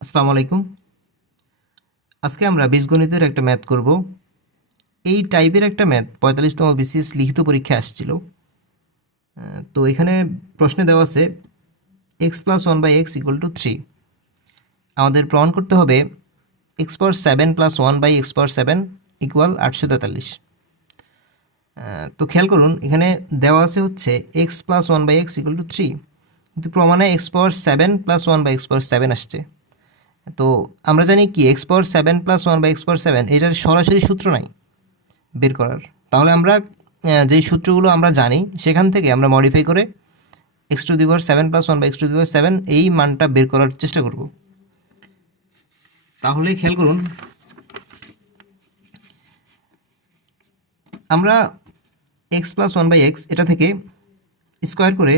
আসসালামু আলাইকুম। আজকে আমরা বীজগণিতের একটা ম্যাথ করব। এই টাইপের একটা ম্যাথ 45তম বিসিএস লিখিত পরীক্ষায় আসছিল। তো এখানে প্রশ্নে দেওয়া আছে X plus one by X equal to 3। আমাদের প্রমাণ করতে হবে X power 7 plus one by X power 7 equal 843। তো খেয়াল করুন, এখানে দেওয়া আছে হচ্ছে X plus one by X equal to 3, কিন্তু প্রমাণে X power 7 plus one by X power 7 আসছে। তো আমরা জানি কি X power 7 plus one by X power 7 এটার সরাসরি সূত্র নাই বের করার। তাহলে আমরা যেই সূত্রগুলো আমরা জানি সেখান থেকে আমরা মডিফাই করে X to the power 7 plus one by x to the power 7 এই মানটা বের করার চেষ্টা করব। তাহলে খেয়াল করুন, আমরা X plus one by X এটা থেকে স্কোয়ার করে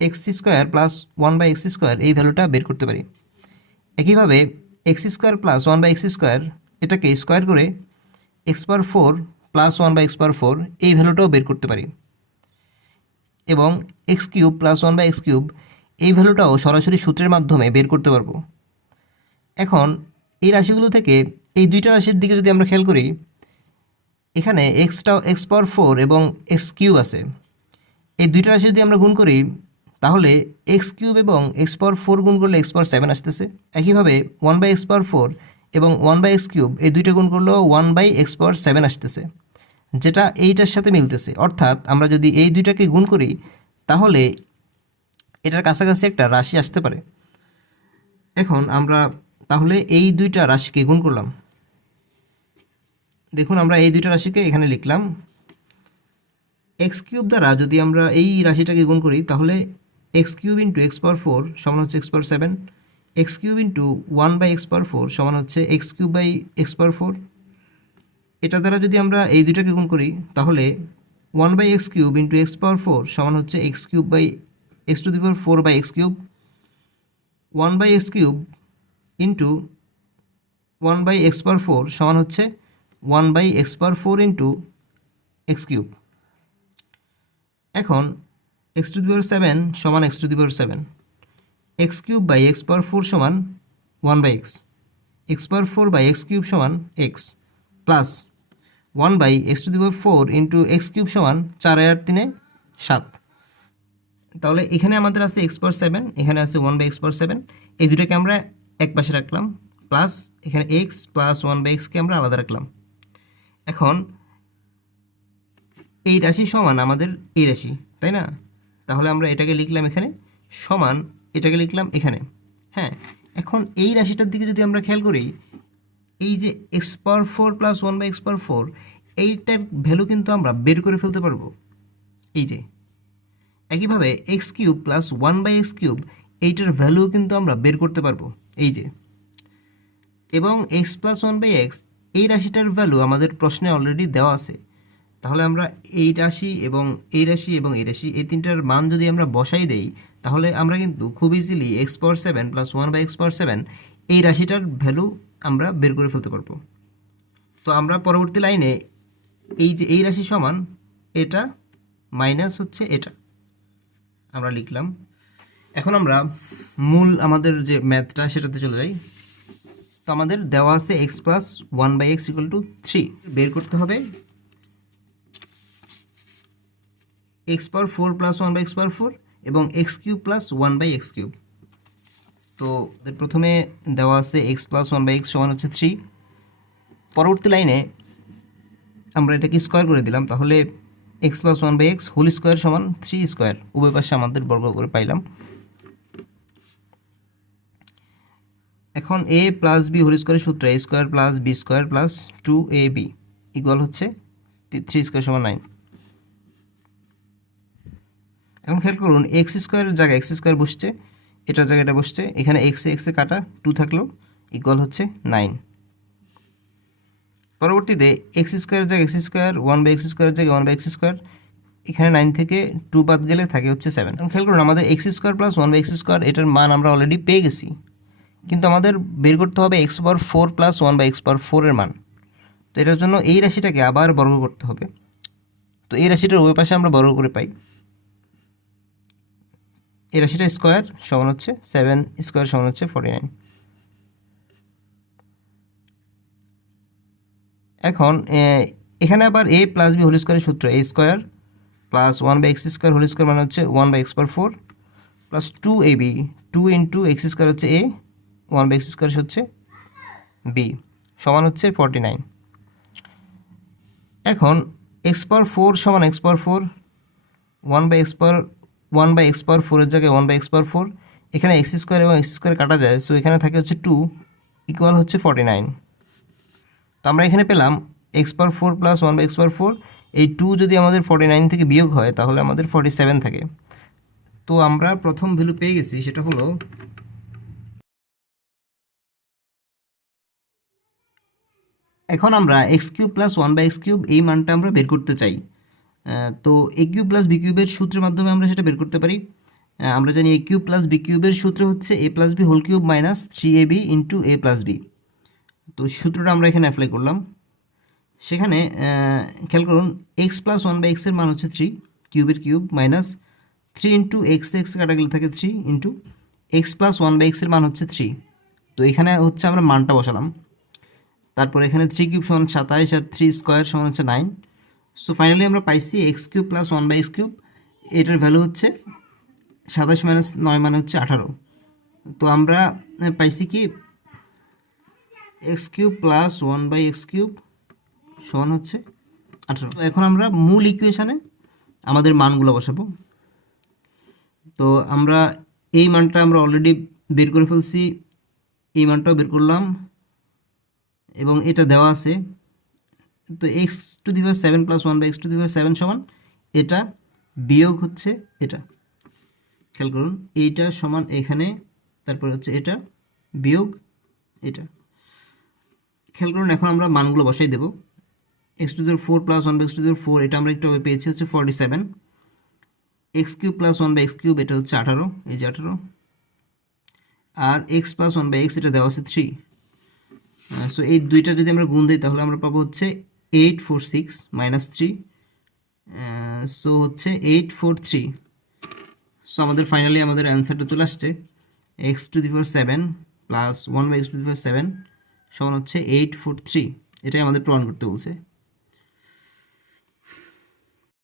X square plus one by x square এই ভ্যালুটা বের করতে পারি। একইভাবে X square plus one by x square এটাকে স্কোয়ার করে X power 4 plus one by X power 4 এই ভ্যালুটাও বের করতে পারি। এবং X cube plus one by x cube এই ভ্যালুটাও সরাসরি সূত্রের মাধ্যমে বের করতে পারবো। এখন এই রাশিগুলো থেকে এই দুইটা রাশির দিকে যদি আমরা খেয়াল করি, এখানে এক্স পাওয়ার 4 এবং এক্স কিউব আছে। এই দুইটা রাশি যদি আমরা গুণ করি তাহলে এক্স কিউব এবং এক্স পাওয়ার 4 গুণ করলে এক্স পাওয়ার 7 আসতেছে। একইভাবে ওয়ান বাই এক্স পাওয়ার 4 এবং ওয়ান বাই এক্স কিউব এই দুইটা গুণ করলেও ওয়ান বাই এক্স পাওয়ার 7 আসতেছে, যেটা এইটার সাথে মিলতেছে। অর্থাৎ আমরা যদি এই দুইটাকে গুণ করি তাহলে এটার কাছাকাছি একটা রাশি আসতে পারে। এখন আমরা তাহলে এই দুইটা রাশিকে গুণ করলাম। দেখুন, আমরা এই দুইটা রাশিকে এখানে লিখলাম। এক্স কিউব দ্বারা যদি আমরা এই রাশিটাকে গুণ করি তাহলে X cube into X power 4 সমান হচ্ছে X power 7। X cube into one by X power 4 সমান হচ্ছে X cube by X power 4। এটা দ্বারা যদি আমরা এই দুইটাকে গুণ করি তাহলে one by x cube into X power 4 সমান হচ্ছে X cube by x to the power 4 by x cube. One by x cube into one by X power 4 সমান হচ্ছে one by X power 4 into x cube. এখন X to the power 7 সমান X to the power 7, X cube by X power 4 সমান one by X, X power 4 by x cube সমান x, plus one by x to the power 4 into x cube সমান 4 আর 3 7। তাহলে এখানে আমাদের আছে x power 7, এখানে আছে ওয়ান বাই এক্স পাওয়ার 7, এই দুটোকে আমরা এক পাশে রাখলাম, প্লাস এখানে এক্স প্লাস ওয়ান বাই এক্সকে আমরা আলাদা রাখলাম। এখন এই রাশি সমান আমাদের এই রাশি, তাই না? তাহলে আমরা এটাকে লিখলাম এখানে সমান, এটাকে লিখলাম এখানে। হ্যাঁ, এখন এই রাশিটার দিকে যদি আমরা খেয়াল করি, এই যে X power 4 plus one by X power 4 এইটার ভ্যালু কিন্তু আমরা বের করে ফেলতে পারবো। এই যে একইভাবে x cube plus one by x cube এইটার ভ্যালু কিন্তু আমরা বের করতে পারবো। এই যে, এবং x plus one by x এই রাশিটার ভ্যালু আমাদের প্রশ্নে অলরেডি দেওয়া আছে। তাহলে আমরা এই রাশি এবং এই রাশি এবং এই রাশি এই তিনটার মান যদি আমরা বসাই দেই তাহলে আমরা কিন্তু খুব easily X power 7 plus one by X power 7 এই রাশিটার ভ্যালু আমরা বের করে ফেলতে পারবো। তো আমরা পরবর্তী লাইনে এই যে এই রাশি সমান এটা মাইনাস হচ্ছে এটা আমরা লিখলাম। এখন আমরা মূল আমাদের যে ম্যাথটা সেটাতে চলে যাই। তো আমাদের দেওয়া আছে X plus one by X equal to 3 বের করতে হবে X power 4 plus one by X power 4 এবং X cube plus one by x cube. তো প্রথমে দেওয়া আছে X plus one by X সমান হচ্ছে 3। পরবর্তী লাইনে আমরা এটাকে স্কোয়ার করে দিলাম, তাহলে x plus one by x whole square সমান 3 স্কোয়ার, উভয় পাশে আমাদের বর্গ করে পাইলাম। এখন এ প্লাস বি হোল স্কোয়ারের সূত্র A square plus B square plus 2ab equal হচ্ছে 3 স্কোয়ার সমান 9। এখন খেয়াল করুন, এক্স স্কোয়ারের জায়গায় এক্স স্কোয়ার বসছে, এটার জায়গায় এটা বসছে, এখানে এক্সে এক্সে কাটা 2 থাকলো ইকুয়াল হচ্ছে 9। পরবর্তীতে এক্স স্কোয়ারের জায়গায় x square, one by x স্কোয়ারের জায়গায় ওয়ান বাই এক্স স্কোয়ার, এখানে 9 থেকে 2 বাদ গেলে থাকে হচ্ছে 7। এখন খেয়াল করুন, আমাদের x square plus one by x square এটার মান আমরা অলরেডি পেয়ে গেছি, কিন্তু আমাদের বের করতে হবে X power 4 plus one by X power 4 এর মান। তো এটার জন্য এই রাশিটাকে আবার বর্গ করতে হবে। তো এই রাশিটার ওই পাশে আমরা বর্গ করে পাই, এই রাশিটা স্কোয়ার সমান হচ্ছে 7 স্কোয়ার সমান হচ্ছে 49। এখন এখানে আবার a প্লাস বি হোল স্কোয়ারের সূত্র a square plus 1/x square whole square মানে হচ্ছে 1/x/4 plus 2ab 2 into x square হচ্ছে a 1/x স্কোয়ার হচ্ছে b সমান হচ্ছে 49। এখন x/4 সমান x/4 1/x/4 এর জায়গায় 1/x/4 এখানে এক্স স্কোয়ার এবং এক্স স্কোয়ার কাটা যায়, সো এখানে থাকে হচ্ছে 2 ইকুয়াল হচ্ছে 49। তো আমরা এখানে পেলাম x/4 প্লাস 1/x/4, এই 2 যদি আমাদের 49 থেকে বিয়োগ হয় তাহলে আমাদের 47 থাকে। তো আমরা প্রথম ভ্যালু পেয়ে গেছি, সেটা হলো এখন আমরা x³ প্লাস 1/x³ এই মানটা আমরা বের করতে চাই। তো a³ প্লাস b³ এর সূত্রের মাধ্যমে আমরা সেটা বের করতে পারি। আমরা জানি a³ প্লাস b³ এর সূত্র হচ্ছে a plus b whole cube minus 3ab into a plus b। তো সূত্রটা আমরা এখানে অ্যাপ্লাই করলাম। সেখানে খেয়াল করুন x প্লাস 1/x এর মান হচ্ছে 3 কিউবের cube minus 3 into x x কাটা গেলে থাকে 3 ইন্টু এক্স প্লাস 1/x এর মান হচ্ছে 3। তো এখানে হচ্ছে আমরা মানটা বসালাম। তারপর এখানে 3 কিউব সমান 27 আর 3 স্কোয়ার সমান হচ্ছে 9। সো ফাইনালি আমরা পাইছি x³ প্লাস 1/x³, এটার ভ্যালু হচ্ছে 27 মাইনাস 9 মানে হচ্ছে 18। তো আমরা পাইছি কি x³ প্লাস 1/x³ সমান হচ্ছে 18। তো এখন আমরা মূল ইকুয়েশানে আমাদের মানগুলো বসাবো। তো আমরা এই মানটা আমরা অলরেডি বের করে ফেলছি, এই মানটাও বের করলাম এবং এটা দেওয়া আছে। তো x⁷ প্লাস 1/x⁷ সমান এটা বিয়োগ হচ্ছে এটা, খেয়াল করুন এইটা সমান এখানে, তারপর হচ্ছে এটা বিয়োগ এটা। খেয়াল করুন এখন আমরা মানগুলো বসাই দেব। x⁴ প্লাস 1/x⁴ এটা আমরা একটু পেয়েছি হচ্ছে 47, x³ প্লাস 1/x³ এটা হচ্ছে 18, এই যে 18, আর x প্লাস 1/x এটা দেওয়া আছে 3। সো এই দুইটা যদি আমরা গুণ দিই তাহলে আমরা পাবো হচ্ছে 846 মাইনাস 3, সো হচ্ছে 843। সো আমাদের ফাইনালি আমাদের অ্যান্সারটা চলে আসছে x⁷ প্লাস 1/x⁷ সমান হচ্ছে 843। এটাই আমাদের প্রমাণ করতে বলছে।